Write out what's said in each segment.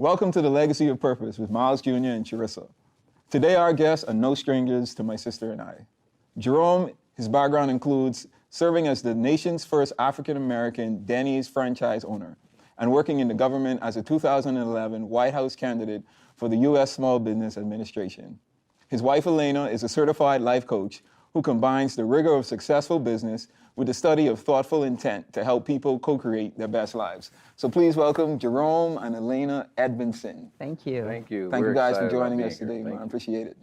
Welcome to the Legacy of Purpose with Miles Jr. and Charissa. Today our guests are no strangers to my sister and I. Jerome, his background includes serving as the nation's first African-American Denny's franchise owner and working in the government as a 2011 White House candidate for the U.S. Small Business Administration. His wife, Elena, is a certified life coach who combines the rigor of successful business with the study of thoughtful intent to help people co-create their best lives. So please welcome Jerome and Elena Edmondson. Thank you. Thank you. Thank you guys for excited joining about us being today, here. man. I appreciate it.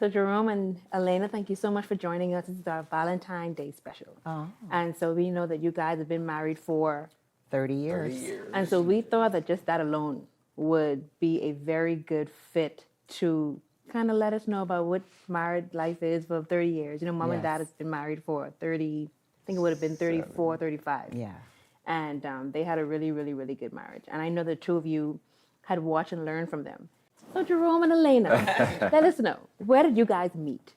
So Jerome and Elena, thank you so much for joining us. This is our Valentine's Day special. Oh. And so we know that you guys have been married for 30 years. 30 years. And so we thought that just that alone would be a very good fit to kind of let us know about what married life is for 30 years. You know, mom and dad Yes. has been married for 30, I think it would have been 34, 35. Yeah. And they had a really, really, really good marriage. And I know the two of you had watched and learned from them. So Jerome and Elena, let us know, where did you guys meet?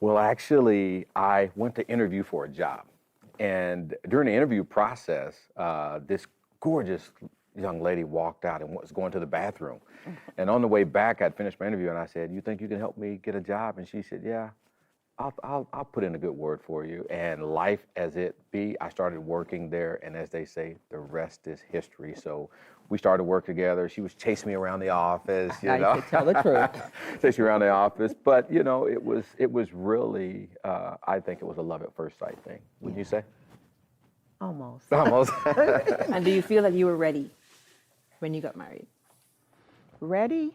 Well, actually, I went to interview for a job. And during the interview process, this gorgeous young lady walked out and was going to the bathroom. And on the way back, I'd finished my interview and I said, "You think you can help me get a job?" And she said, "Yeah, I'll put in a good word for you." And life as it be, I started working there. And as they say, the rest is history. So we started work together. She was chasing me around the office, you Now know. you can tell the truth. Chasing me around the office. But, you know, it was really, I think it was a love at first sight thing. Wouldn't you say? Almost. Almost. And do you feel that you were ready when you got married? Ready?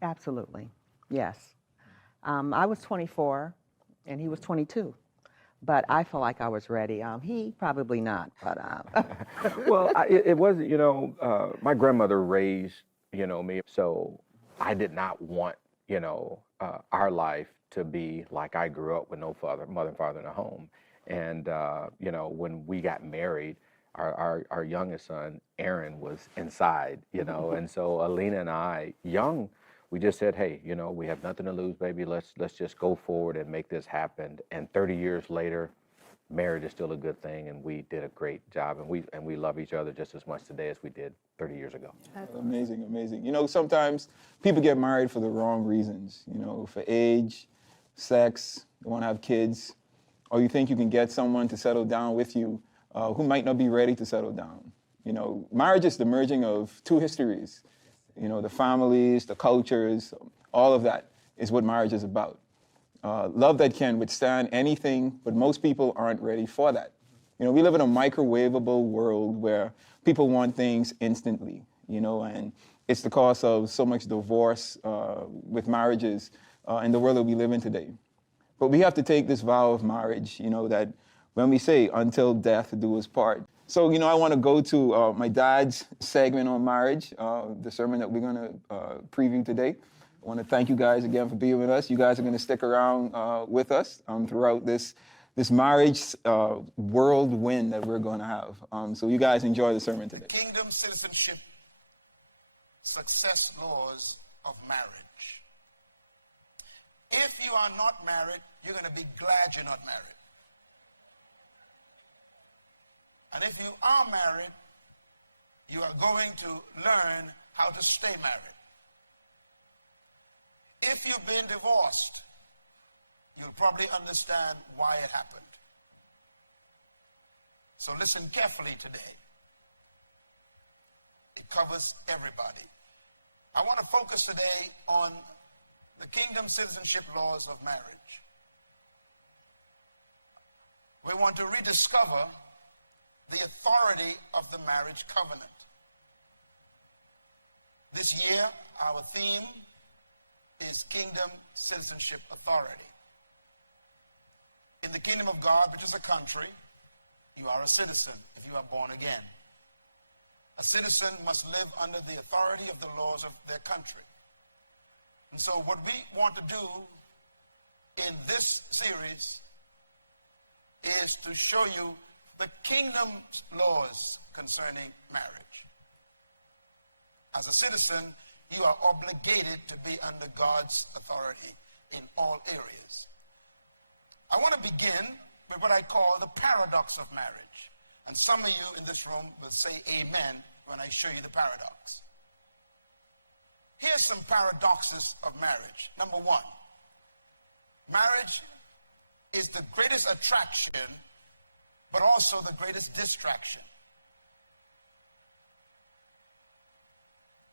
Absolutely. Yes. I was 24 and he was 22, but I feel like I was ready. He probably not, but Well, it wasn't, you know, my grandmother raised, you know, me. So I did not want, you know, our life to be like I grew up with no mother and father in a home. And, you know, when we got married, our youngest son, Aaron, was inside, you know, and so Alina and I, young, we just said, hey, you know, we have nothing to lose, baby. Let's just go forward and make this happen. And 30 years later, marriage is still a good thing, and we did a great job, and we love each other just as much today as we did 30 years ago. Amazing, amazing. You know, sometimes people get married for the wrong reasons, you know, for age, sex, they want to have kids, or you think you can get someone to settle down with you who might not be ready to settle down. You know, marriage is the merging of two histories. You know, the families, the cultures, all of that is what marriage is about. Love that can withstand anything, but most people aren't ready for that. You know, we live in a microwavable world where people want things instantly, you know, and it's the cause of so much divorce with marriages in the world that we live in today. But we have to take this vow of marriage, you know, that when we say, until death do us part. So, you know, I want to go to my dad's segment on marriage, the sermon that we're going to preview today. I want to thank you guys again for being with us. You guys are going to stick around with us throughout this marriage whirlwind that we're going to have. So you guys enjoy the sermon today. The Kingdom Citizenship Success Laws of Marriage. If you are not married, you're going to be glad you're not married. And if you are married, you are going to learn how to stay married. If you've been divorced, you'll probably understand why it happened. So listen carefully today. It covers everybody. I want to focus today on the Kingdom Citizenship Laws of Marriage. We want to rediscover the authority of the marriage covenant. This year, our theme is Kingdom Citizenship Authority. In the kingdom of God, which is a country, you are a citizen if you are born again. A citizen must live under the authority of the laws of their country. And so what we want to do in this series is to show you the kingdom's laws concerning marriage. As a citizen, you are obligated to be under God's authority in all areas. I want to begin with what I call the paradox of marriage. And some of you in this room will say amen when I show you the paradox. Here's some paradoxes of marriage. Number one, marriage is the greatest attraction, but also the greatest distraction.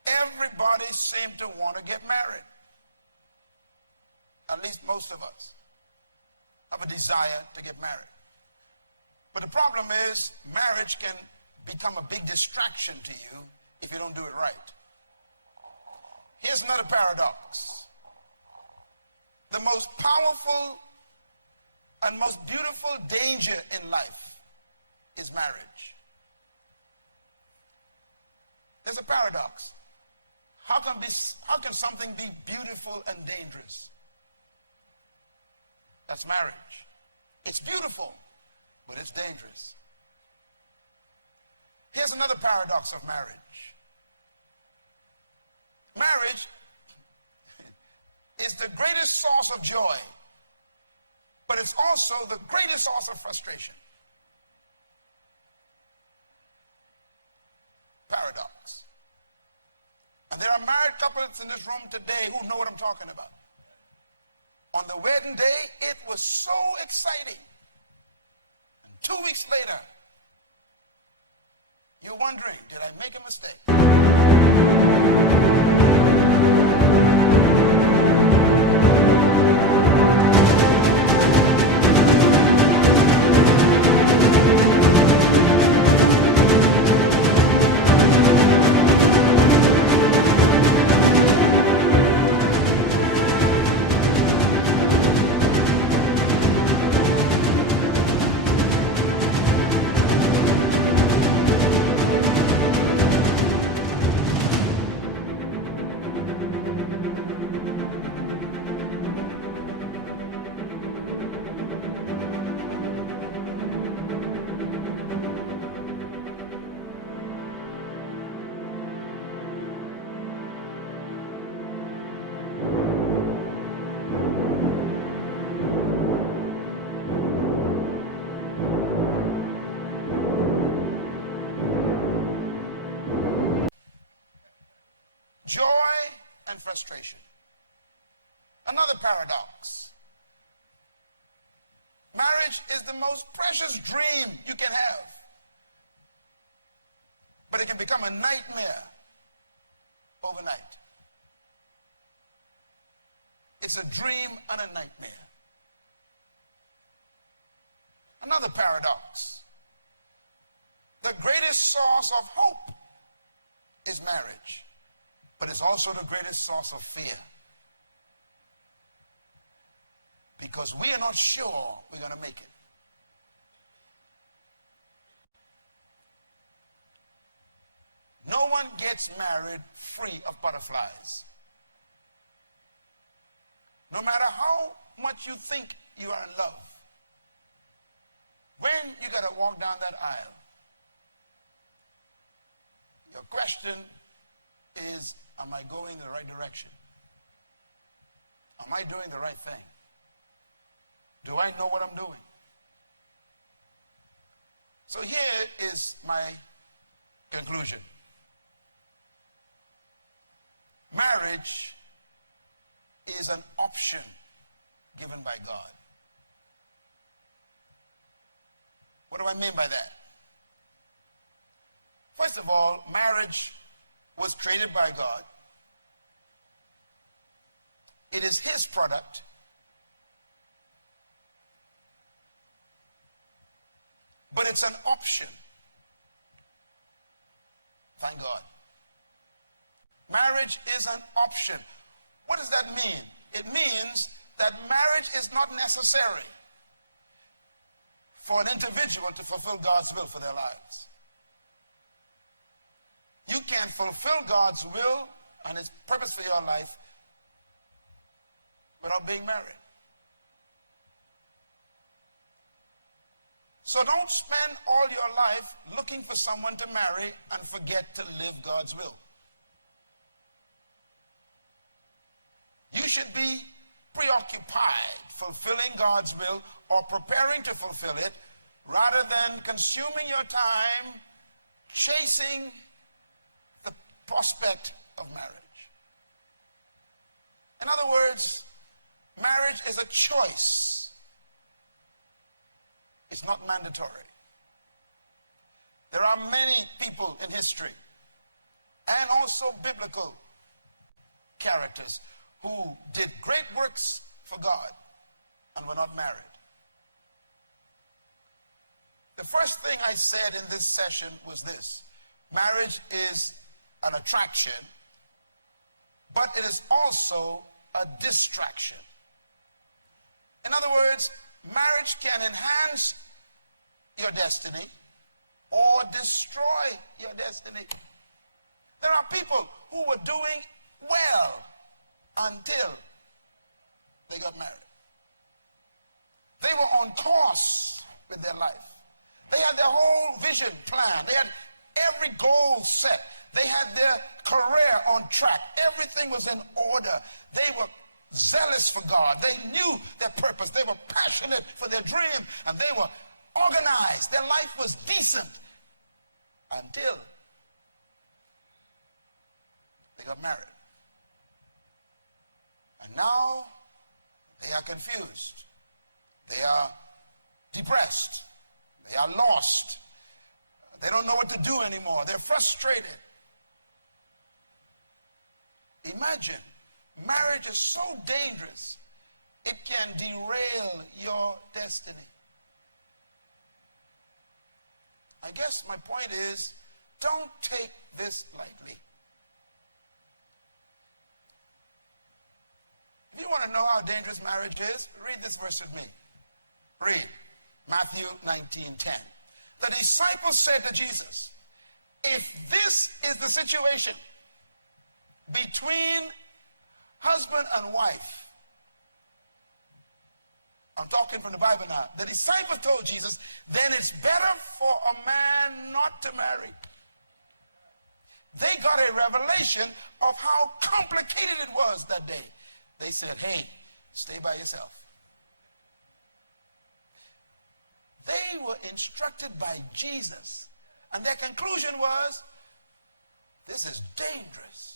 Everybody seems to want to get married. At least most of us have a desire to get married. But the problem is, marriage can become a big distraction to you if you don't do it right. Here's another paradox. The most powerful and most beautiful danger in life is marriage. There's a paradox. How can something be beautiful and dangerous? That's marriage. It's beautiful, but it's dangerous. Here's another paradox of marriage. Marriage is the greatest source of joy, but it's also the greatest source of frustration. Paradox. And there are married couples in this room today who know what I'm talking about. On the wedding day, it was so exciting. And 2 weeks later, you're wondering, did I make a mistake? Joy and frustration. Another paradox. Marriage is the most precious dream you can have, but it can become a nightmare overnight. It's a dream and a nightmare. Another paradox. The greatest source of hope is marriage, but it's also the greatest source of fear, because we are not sure we're going to make it. No one gets married free of butterflies. No matter how much you think you are in love, when you got to walk down that aisle, your question is, am I going in the right direction? Am I doing the right thing? Do I know what I'm doing? So here is my conclusion. Marriage is an option given by God. What do I mean by that? First of all, marriage was created by God. It is His product. But it's an option. Thank God. Marriage is an option. What does that mean? It means that marriage is not necessary for an individual to fulfill God's will for their lives. You can't fulfill God's will and His purpose for your life without being married. So don't spend all your life looking for someone to marry and forget to live God's will. You should be preoccupied fulfilling God's will or preparing to fulfill it, rather than consuming your time chasing the prospect of marriage. In other words, marriage is a choice. It's not mandatory. There are many people in history and also biblical characters who did great works for God and were not married. The first thing I said in this session was this: marriage is an attraction, but it is also a distraction. In other words, marriage can enhance your destiny or destroy your destiny. There are people who were doing well until they got married. They were on course with their life. They had their whole vision planned. They had every goal set. They had their career on track. Everything was in order. They were zealous for God. They knew their purpose. They were passionate for their dream, and they were organized. Their life was decent until they got married. And now they are confused. They are depressed. They are lost. They don't know what to do anymore. They're frustrated. Imagine, marriage is so dangerous, it can derail your destiny. I guess my point is, don't take this lightly. If you want to know how dangerous marriage is, read this verse with me. Read Matthew 19:10. The disciples said to Jesus, if this is the situation between husband and wife, I'm talking from the Bible now, the disciples told Jesus, then it's better for a man not to marry. They got a revelation of how complicated it was that day. They said, hey, stay by yourself. They were instructed by Jesus, and their conclusion was, this is dangerous.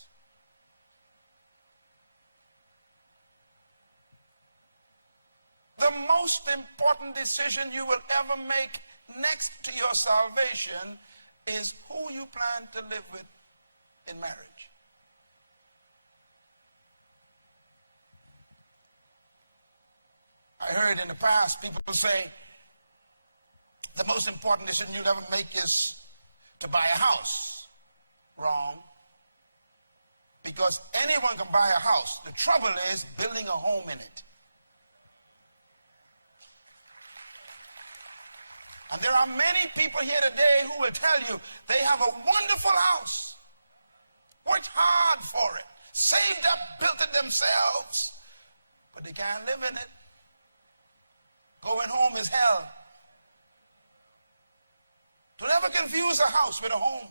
The most important decision you will ever make next to your salvation is who you plan to live with in marriage. I heard in the past people say, the most important decision you'll ever make is to buy a house. Wrong. Because anyone can buy a house. The trouble is building a home in it. And there are many people here today who will tell you they have a wonderful house, worked hard for it, saved up, built it themselves, but they can't live in it. Going home is hell. Don't ever confuse a house with a home.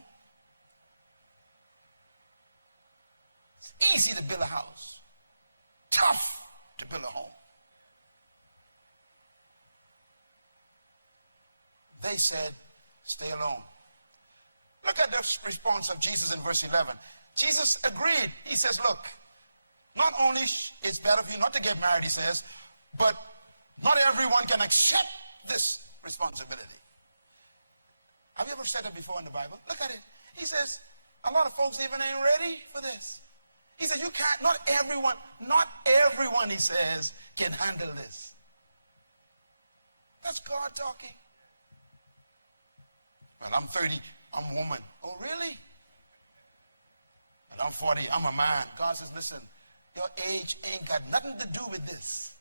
It's easy to build a house, tough to build a home. They said, stay alone. Look at the response of Jesus in verse 11. Jesus agreed. He says, look, not only it's better for you not to get married, he says, but not everyone can accept this responsibility. Have you ever said that before in the Bible? Look at it. He says, a lot of folks even ain't ready for this. He said, you can't, not everyone, he says, can handle this. That's God talking. Well, I'm 30, I'm a woman. Oh, really? Well, I'm 40, I'm a man. God says, listen, your age ain't got nothing to do with this.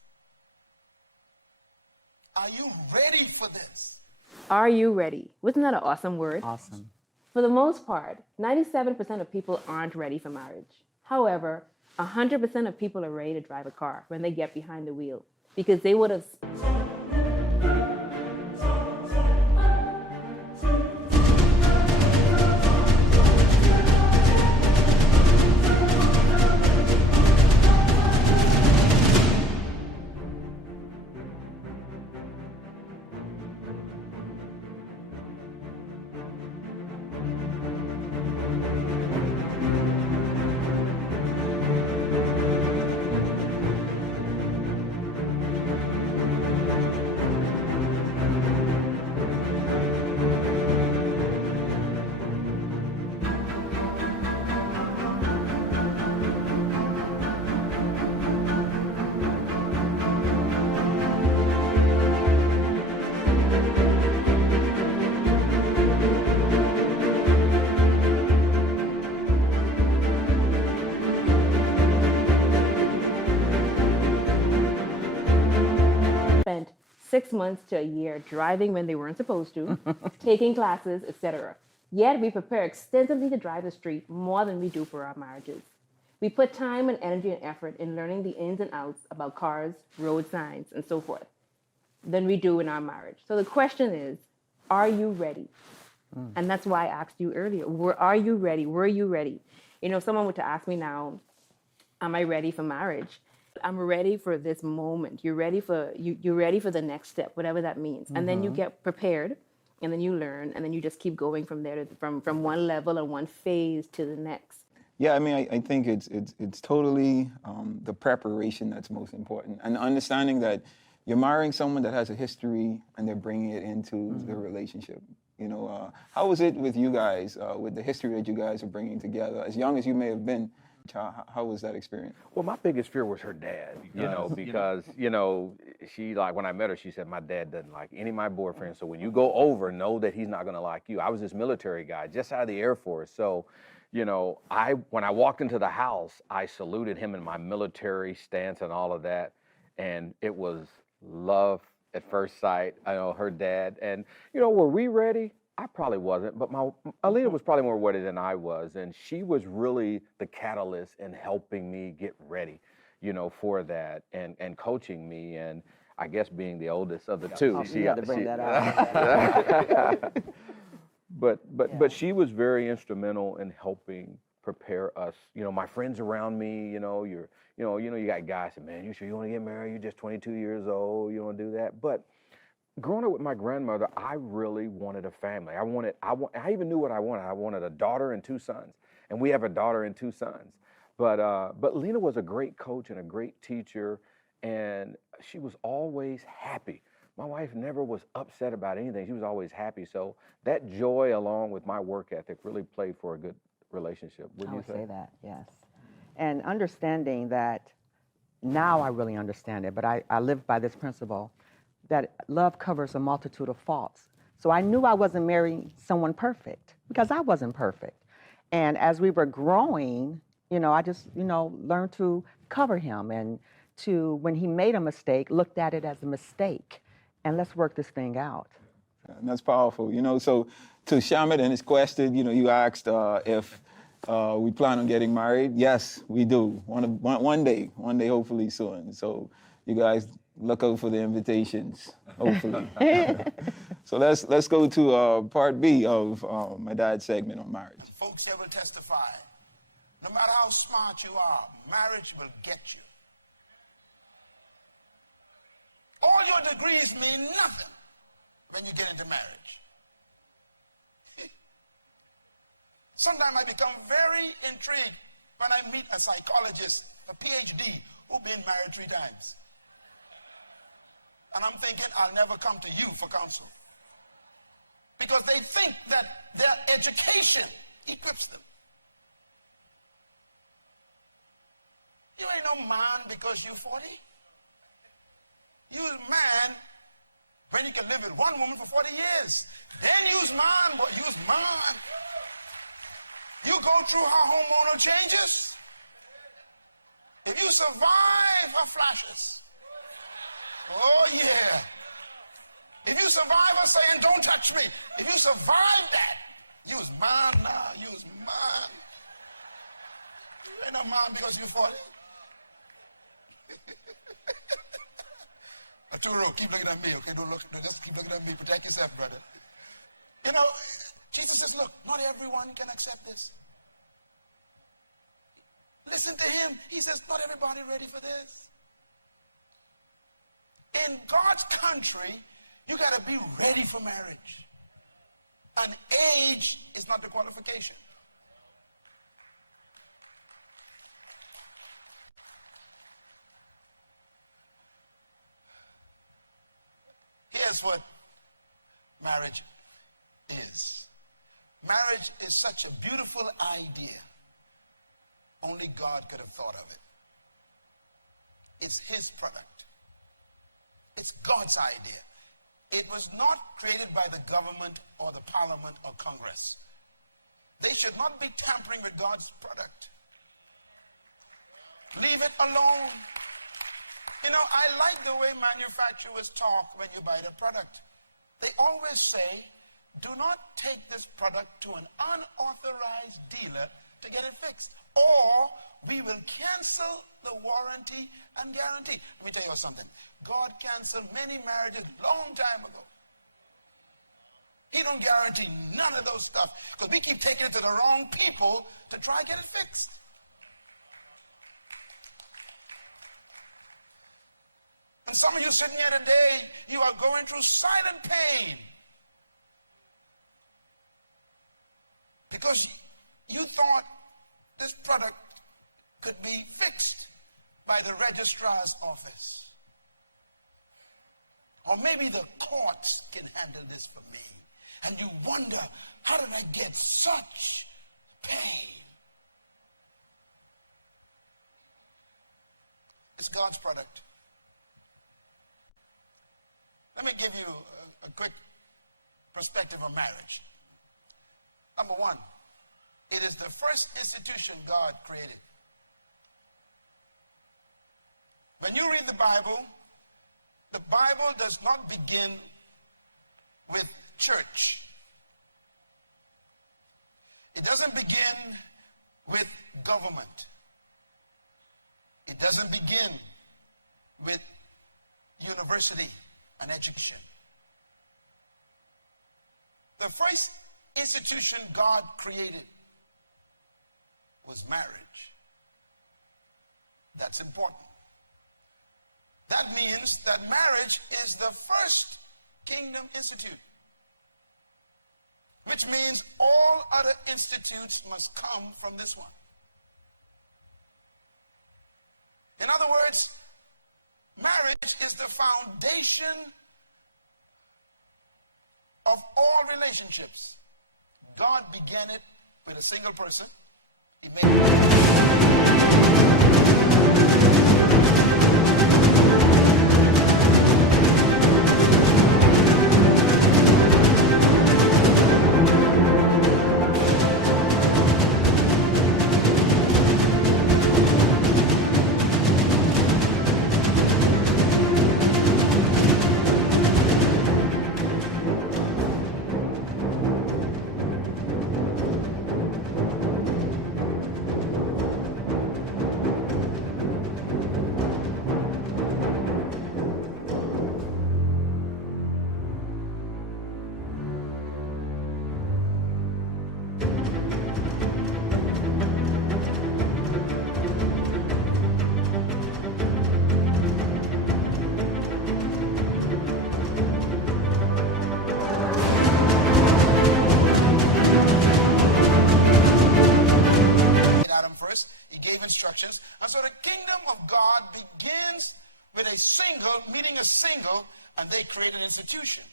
Are you ready for this? Are you ready? Wasn't that an awesome word? Awesome. For the most part, 97% of people aren't ready for marriage. However, 100% of people are ready to drive a car when they get behind the wheel because they would have 6 months to a year driving when they weren't supposed to, taking classes, etc. Yet we prepare extensively to drive the street more than we do for our marriages. We put time and energy and effort in learning the ins and outs about cars, road signs, and so forth than we do in our marriage. So the question is, are you ready? And that's why I asked you earlier, are you ready? Were you ready? You know, if someone were to ask me now, am I ready for marriage? I'm ready for this moment. You're ready for the next step, whatever that means. And then you get prepared, and then you learn, and then you just keep going from there, from one level and one phase to the next. Yeah, I mean, I think it's totally the preparation that's most important, and understanding that you're marrying someone that has a history, and they're bringing it into the relationship. You know, how was it with you guys, with the history that you guys are bringing together? As young as you may have been, how was that experience? Well, my biggest fear was her dad, because she, like, when I met her, she said, my dad doesn't like any of my boyfriends. So when you go over, know that he's not going to like you. I was this military guy, just out of the Air Force. So, when I walked into the house, I saluted him in my military stance and all of that. And it was love at first sight. I know her dad. And, were we ready? I probably wasn't, but Alina was probably more ready than I was, and she was really the catalyst in helping me get ready, for that, and coaching me, and I guess being the oldest of the two. You had to bring that out. But she was very instrumental in helping prepare us. My friends around me, you got guys saying, man, you sure you want to get married? You're just 22 years old. You want to do that? But growing up with my grandmother, I really wanted a family. I even knew what I wanted. I wanted a daughter and 2 sons, and we have a daughter and 2 sons. But Lena was a great coach and a great teacher, and she was always happy. My wife never was upset about anything. She was always happy. So that joy, along with my work ethic, really played for a good relationship. I would say that, yes. And understanding that, now I really understand it, but I live by this principle, that love covers a multitude of faults. So I knew I wasn't marrying someone perfect, because I wasn't perfect. And as we were growing, I just, learned to cover him, and to, when he made a mistake, looked at it as a mistake, and let's work this thing out. And that's powerful. So to Shamit and his question, you asked if we plan on getting married. Yes, we do. One day, hopefully soon. So you guys look out for the invitations, hopefully. So let's go to part B of my dad's segment on marriage. And folks here will testify. No matter how smart you are, marriage will get you. All your degrees mean nothing when you get into marriage. Sometimes I become very intrigued when I meet a psychologist, a PhD, who's been married 3 times. And I'm thinking, I'll never come to you for counsel. Because they think that their education equips them. You ain't no man because you're 40. You's man when you can live with one woman for 40 years. Then you's man, but you's man. You go through her hormonal changes. If you survive her flashes, oh yeah. If you survive her saying, don't touch me, if you survive that, you's man now, you's man. You ain't a man because you're 40. Arturo, keep looking at me, okay? Don't just keep looking at me. Protect yourself, brother. Jesus says, look, not everyone can accept this. Listen to him. He says, not everybody ready for this. In God's country, you got to be ready for marriage. And age is not the qualification. Here's what marriage is. Marriage is such a beautiful idea. Only God could have thought of it. It's his product. It's God's idea. It was not created by the government or the parliament or Congress. They should not be tampering with God's product. Leave it alone. You know, I like the way manufacturers talk when you buy the product. They always say, do not take this product to an unauthorized dealer to get it fixed, or we will cancel the warranty and guarantee. Let me tell you something. God canceled many marriages long time ago. He don't guarantee none of those stuff because we keep taking it to the wrong people to try to get it fixed. And some of you sitting here today, you are going through silent pain because you thought this product could be fixed by the registrar's office. Or maybe the courts can handle this for me. And you wonder, how did I get such pain? It's God's product. Let me give you a quick perspective of marriage. Number one, it is the first institution God created. When you read the Bible does not begin with church. It doesn't begin with government. It doesn't begin with university and education. The first institution God created was marriage. That's important. That means that marriage is the first kingdom institute, which means all other institutes must come from this one. In other words, marriage is the foundation of all relationships. God began it with a single person. He made Adam first. He gave instructions. And so the kingdom of God begins with a single, meeting a single, and they create an institution.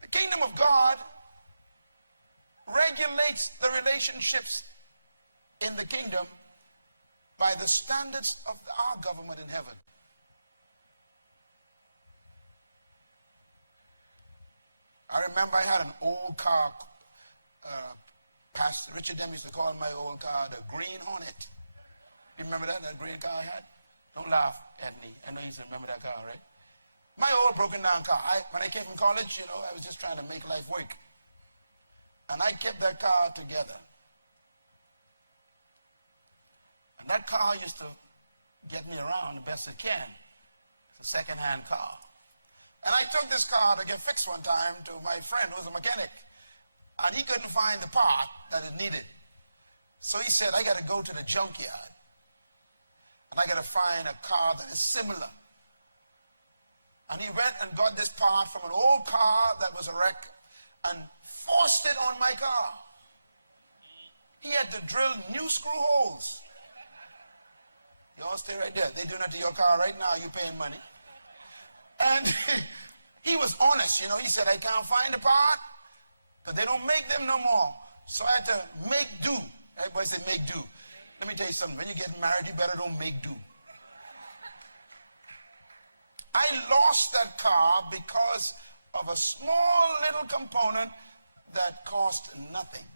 The kingdom of God regulates the relationships in the kingdom by the standards of our government in heaven. I remember I had an old car. Pastor Richard Dem used to call my old car the Green Hornet. You remember that green car I had? Don't laugh at me. I know you used to remember that car, right? My old broken down car. When I came from college, I was just trying to make life work. And I kept that car together. And that car used to get me around the best it can. It's a second-hand car. And I took this car to get fixed one time to my friend who was a mechanic. And he couldn't find the part that it needed. So he said, I got to go to the junkyard. And I got to find a car that is similar. And he went and got this part from an old car that was a wreck and forced it on my car. He had to drill new screw holes. Y'all stay right there. They're doing that to your car right now. You're paying money. And he was honest, He said, I can't find the part because they don't make them no more. So I had to make do. Everybody say make do. Let me tell you something. When you get married, you better don't make do. I lost that car because of a small little component that cost nothing.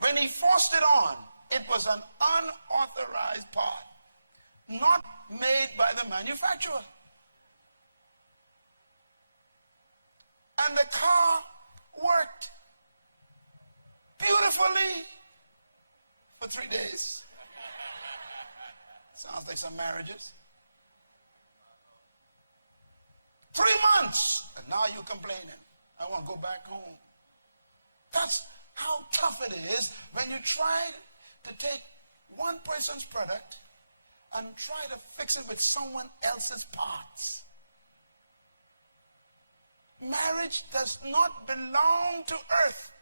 When he forced it on, it was an unauthorized part, not made by the manufacturer. And the car worked beautifully for 3 days. Sounds like some marriages. 3 months, and now you're complaining. I want to go back home. That's how tough it is when you try to take one person's product and try to fix it with someone else's parts. Marriage does not belong to earth.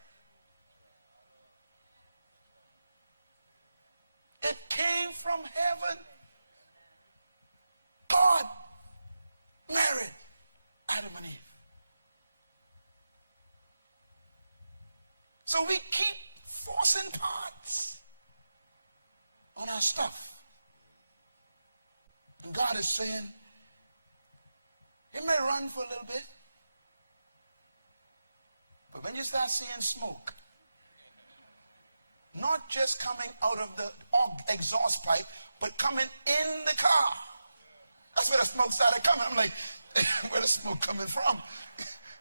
It came from heaven. God married Adam and Eve. So we keep forcing parts on our stuff. And God is saying, it may run for a little bit, but when you start seeing smoke, not just coming out of the exhaust pipe, but coming in the car. That's where the smoke started coming. I'm like, where the smoke coming from?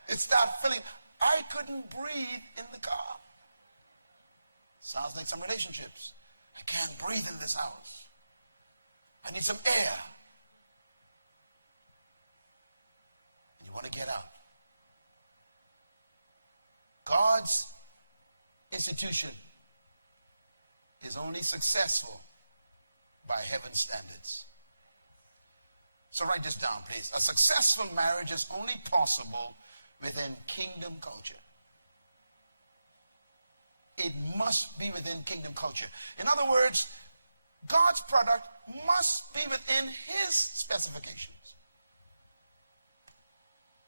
It started filling. I couldn't breathe in the car. Sounds like some relationships. I can't breathe in this house. I need some air. And you want to get out. God's institution is only successful by heaven's standards. So write this down, please. A successful marriage is only possible within kingdom culture. It must be within kingdom culture. In other words, God's product must be within his specifications.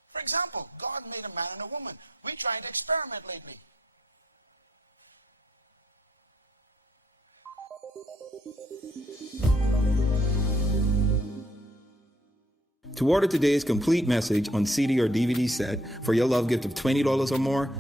For example, God made a man and a woman. We're trying to experiment lately. To order today's complete message on CD or DVD set for your love gift of $20 or more,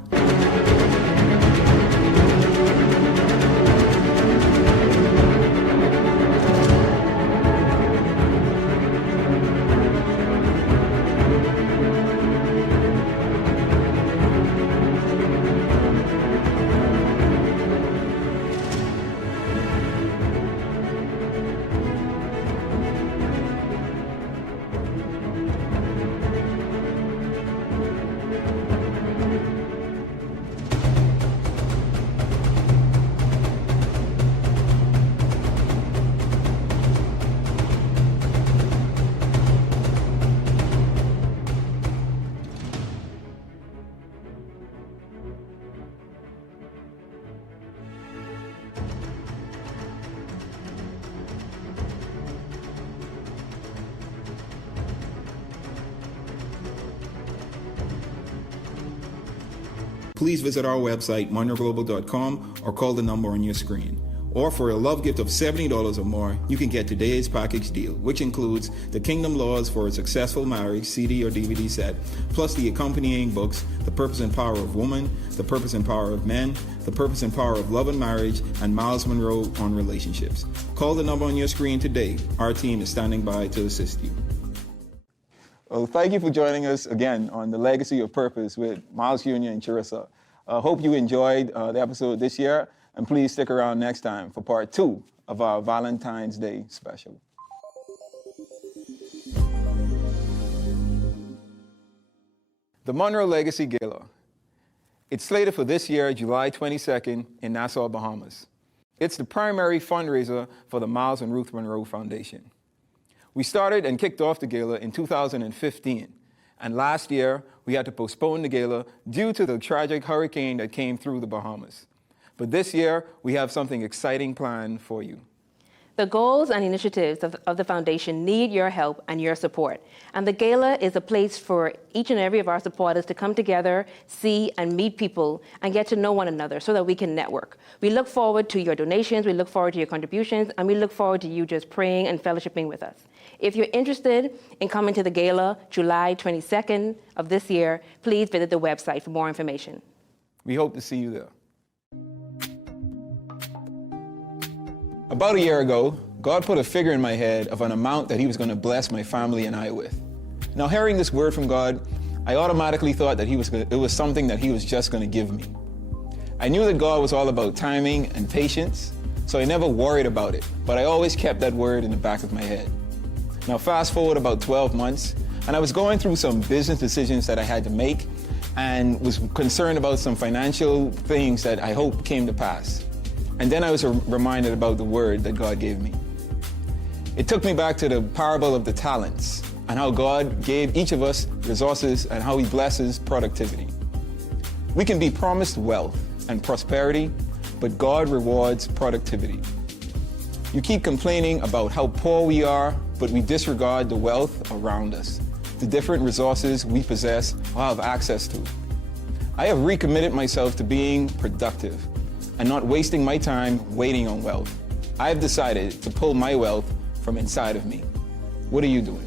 please visit our website, monroeglobal.com, or call the number on your screen. Or for a love gift of $70 or more, you can get today's package deal, which includes the Kingdom Laws for a Successful Marriage CD or DVD set, plus the accompanying books, The Purpose and Power of Woman, The Purpose and Power of Men, The Purpose and Power of Love and Marriage, and Miles Monroe on Relationships. Call the number on your screen today. Our team is standing by to assist you. Well, thank you for joining us again on The Legacy of Purpose with Miles Jr. and Charissa. Hope you enjoyed the episode this year, and please stick around next time for part 2 of our Valentine's Day special. The Monroe Legacy Gala. It's slated for this year, July 22nd, in Nassau, Bahamas. It's the primary fundraiser for the Miles and Ruth Monroe Foundation. We started and kicked off the gala in 2015, and last year we had to postpone the gala due to the tragic hurricane that came through the Bahamas. But this year we have something exciting planned for you. The goals and initiatives of the foundation need your help and your support. And the gala is a place for each and every of our supporters to come together, see and meet people, and get to know one another so that we can network. We look forward to your donations, we look forward to your contributions, and we look forward to you just praying and fellowshipping with us. If you're interested in coming to the gala July 22nd of this year, please visit the website for more information. We hope to see you there. About a year ago, God put a figure in my head of an amount that he was going to bless my family and I with. Now, hearing this word from God, I automatically thought that it was something that he was just going to give me. I knew that God was all about timing and patience, so I never worried about it, but I always kept that word in the back of my head. Now, fast forward about 12 months, and I was going through some business decisions that I had to make and was concerned about some financial things that I hope came to pass. And then I was reminded about the word that God gave me. It took me back to the parable of the talents and how God gave each of us resources and how he blesses productivity. We can be promised wealth and prosperity, but God rewards productivity. You keep complaining about how poor we are, but we disregard the wealth around us, the different resources we possess or have access to. I have recommitted myself to being productive and not wasting my time waiting on wealth. I have decided to pull my wealth from inside of me. What are you doing?